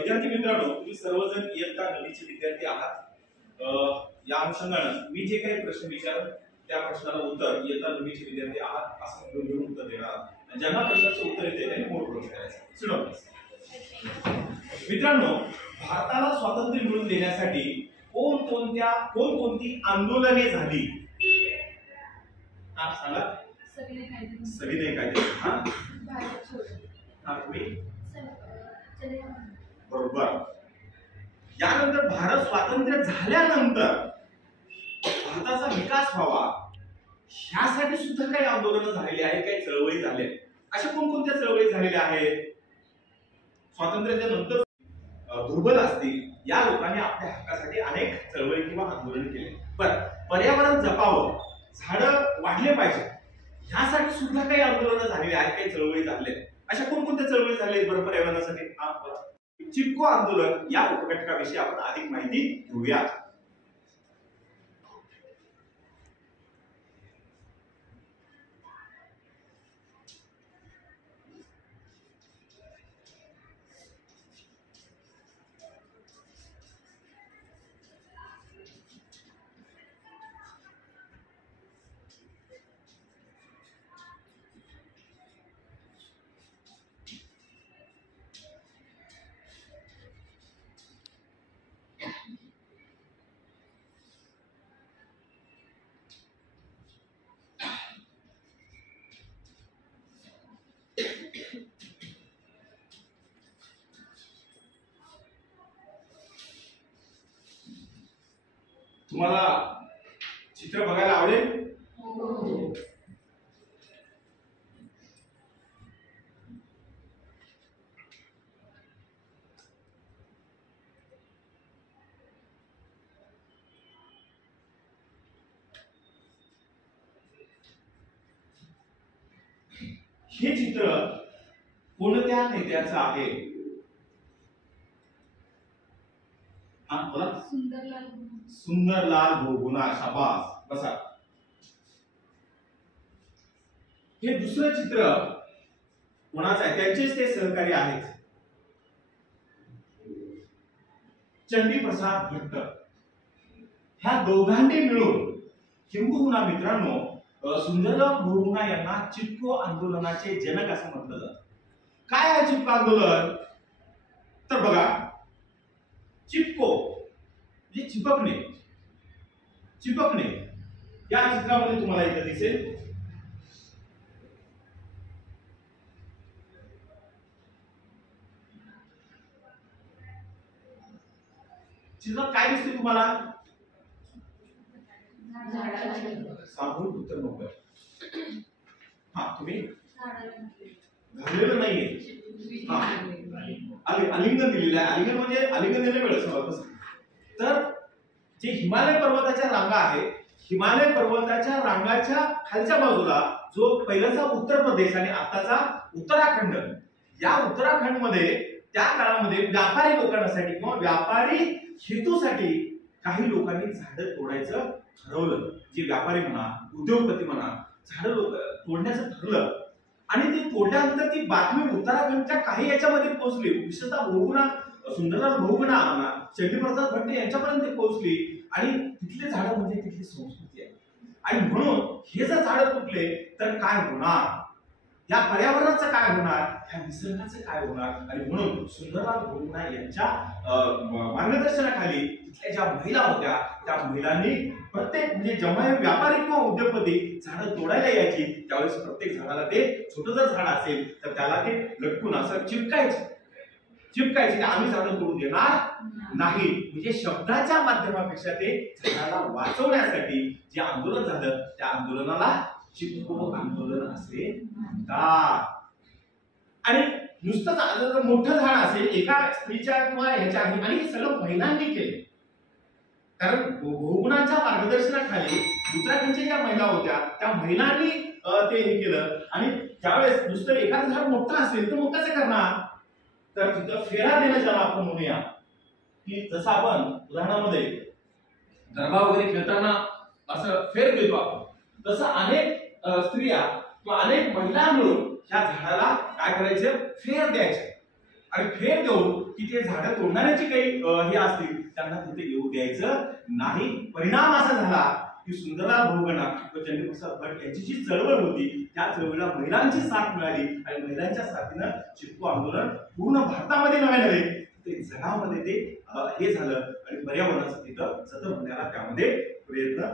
विद्यार्थी मित्रांनो, तुम्ही सर्वजण इयत्ता 9चे विद्यार्थी आहात। या अनुषंगाने मी जे काही प्रश्न विचारत त्या प्रश्नाला उत्तर इयत्ता 9चे विद्यार्थी आहात असं घेऊन उत्तर देणार आहात। ज्यांना प्रश्नाचं उत्तर येते त्यांनी बोर्ड क्रॉस करायचं। सुरू मित्रांनो, भारताला स्वातंत्र्य मिळवून देण्यासाठी कोणकोणती आंदोलने झाली? हा सांगा। सविनय कायदे, हा तुम्ही बरोबर। यानंतर भारत स्वातंत्र्य झाल्यानंतर भारताचा विकास व्हावा ह्यासाठी सुद्धा काही आंदोलन झालेली आहे, काही चळवळी झाल्या। अशा कोणकोणत्या चळवळी झालेल्या आहेत? स्वातंत्र्याच्या नंतर दुर्बल असतील या लोकांनी आपल्या हक्कासाठी अनेक चळवळी किंवा आंदोलन केले। पर्यावरण जपावं, झाडं वाढले पाहिजे ह्यासाठी सुद्धा काही आंदोलन झालेली आहेत, काही चळवळी झाल्या। अशा कोणकोणत्या चळवळी झाल्या बरं पर्यावरणासाठी? चिपको आंदोलन या उपघटकाविषयी आपण अधिक माहिती घेऊया। तुम्हाला चित्र बघायला आवडेल? हे चित्र कोणत्या नेत्याचं आहे? हा बोला। सुंदरलाल बहुगुणा। शाबास, बसा। हे दुसरं चित्र कोणाचं आहे? त्यांचेच ते सहकारी आहेत, चंडीप्रसाद भट्ट। ह्या दोघांनी मिळून किंबहुना मित्रांनो सुंदरलाल बहुगुणा यांना चिपको आंदोलनाचे जनक असं म्हटलं जातं। काय आहे चिपको आंदोलन? तर बघा, चिपको म्हणजे चिपकणे या चित्रामध्ये तुम्हाला इथे दिसेल। चित्रात काय दिसते तुम्हाला? सामूहिक उत्तर नको। हा तुम्ही घडलेलं नाहीये। आलिंगन दिलेलं आहे। आलिंगन म्हणजे आलिंगन देणे वेळ। तर जे हिमालय पर्वताच्या रांगा आहेत, हिमालय पर्वताच्या रांगाच्या खालच्या बाजूला जो पहिल्याचा उत्तर प्रदेश आणि आताचा उत्तराखंड, या उत्तराखंड मध्ये त्या काळामध्ये व्यापारी लोकांसाठी किंवा व्यापारी हेतूसाठी काही लोकांनी झाडं तोडायचं ठरवलं। जे व्यापारी म्हणा, उद्योगपती म्हणा, झाडं तोडण्याचं ठरलं आणि ती तोडल्यानंतर ती बातमी उत्तराखंडच्या काही याच्यामध्ये पोहोचली। विशेषतः बहुगुणा, सुंदरलाल बहुगुणा, चंडीप्रसाद भट्ट यांच्यापर्यंत पोहोचली आणि तिथले झाडं म्हणजे तिथली संस्कृती आहे। आणि म्हणून हे जर झाडं तुटले तर काय होणार? या पर्यावरणाचं काय होणार? या निसर्गाचं काय होणार? आणि म्हणून सुंदरलाल बहुगुणा यांच्या मार्गदर्शनाखाली तिथल्या ज्या महिला होत्या त्या महिलांनी प्रत्येक म्हणजे जेव्हा व्यापारी किंवा उद्योगपती झाडं तोडायला यायची त्यावेळेस प्रत्येक झाडाला ते छोटं जर झाड असेल तर त्याला ते लटकून असं चिपकायचे की आम्ही झाडं तोडून देणार नाही। म्हणजे शब्दाच्या माध्यमापेक्षा ते झाडाला वाचवण्यासाठी जे आंदोलन झालं त्या आंदोलनाला चिपको आंदोलन असे म्हणतात। आणि नुसतं मोठं झाड असेल एका स्त्रीच्या किंवा ह्याच्या आणि हे सगळं महिलांनी केले, कारण बहुगुणाच्या मार्गदर्शनाखाली उत्तराखंडच्या ज्या महिला होत्या त्या महिलांनी ते हे केलं। आणि त्यावेळेस नुसतं एखादं झाड मोठं असेल तर मग कसं करणार? तर तिथं फेरा देणं ज्याला आपण म्हणूया, की जसं आपण उदाहरणामध्ये गरबा वगैरे खेळताना असं फेर देतो आपण, तसं अनेक स्त्रिया किंवा अनेक महिला मिळून त्या झाडाला काय करायचं? फेर द्यायचे। आणि फेर देऊन की ते झाडं तोडणाऱ्याची काही हे असतील त्यांना तिथे येऊ द्यायचं नाही. परिणाम असा झाला की सुंदरलाल बहुगुणा व चंद्रप्रसाद भट यांची जी चळवळ होती त्या चळवळीला महिलांची साथ मिळाली आणि महिलांच्या साथीनं चिपको आंदोलन पूर्ण भारतामध्ये नव्हे ते जगामध्ये ते हे झालं आणि पर्यावरणाचं तिथं जतन होण्याला त्यामध्ये प्रयत्न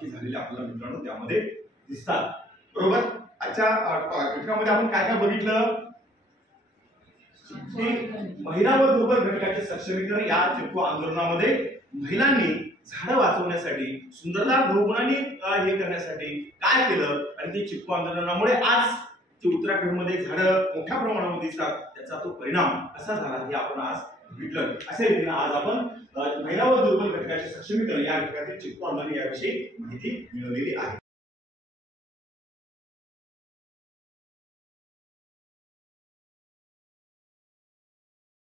हे झालेले आपल्याला मित्रांनो त्यामध्ये दिसतात. बरोबर. आजच्या घटकामध्ये आपण काय काय बघितलं की महिला व दुर्बल घटकाचे सक्षमीकरण या चिपको आंदोलनामध्ये महिलांनी झाडं वाचवण्यासाठी सुंदरलाल बहुगुणांनी हे करण्यासाठी काय केलं आणि ते चिपको आंदोलनामुळे आज जे उत्तराखंडमध्ये झाडं मोठ्या प्रमाणामध्ये दिसतात त्याचा तो परिणाम कसा झाला हे आपण आज बघितलं. अशा रीतीने आज आपण महिला व दुर्बल घटकाचे सक्षमीकरण या घटकातील चिपको आंदोलन याविषयी माहिती मिळवलेली आहे.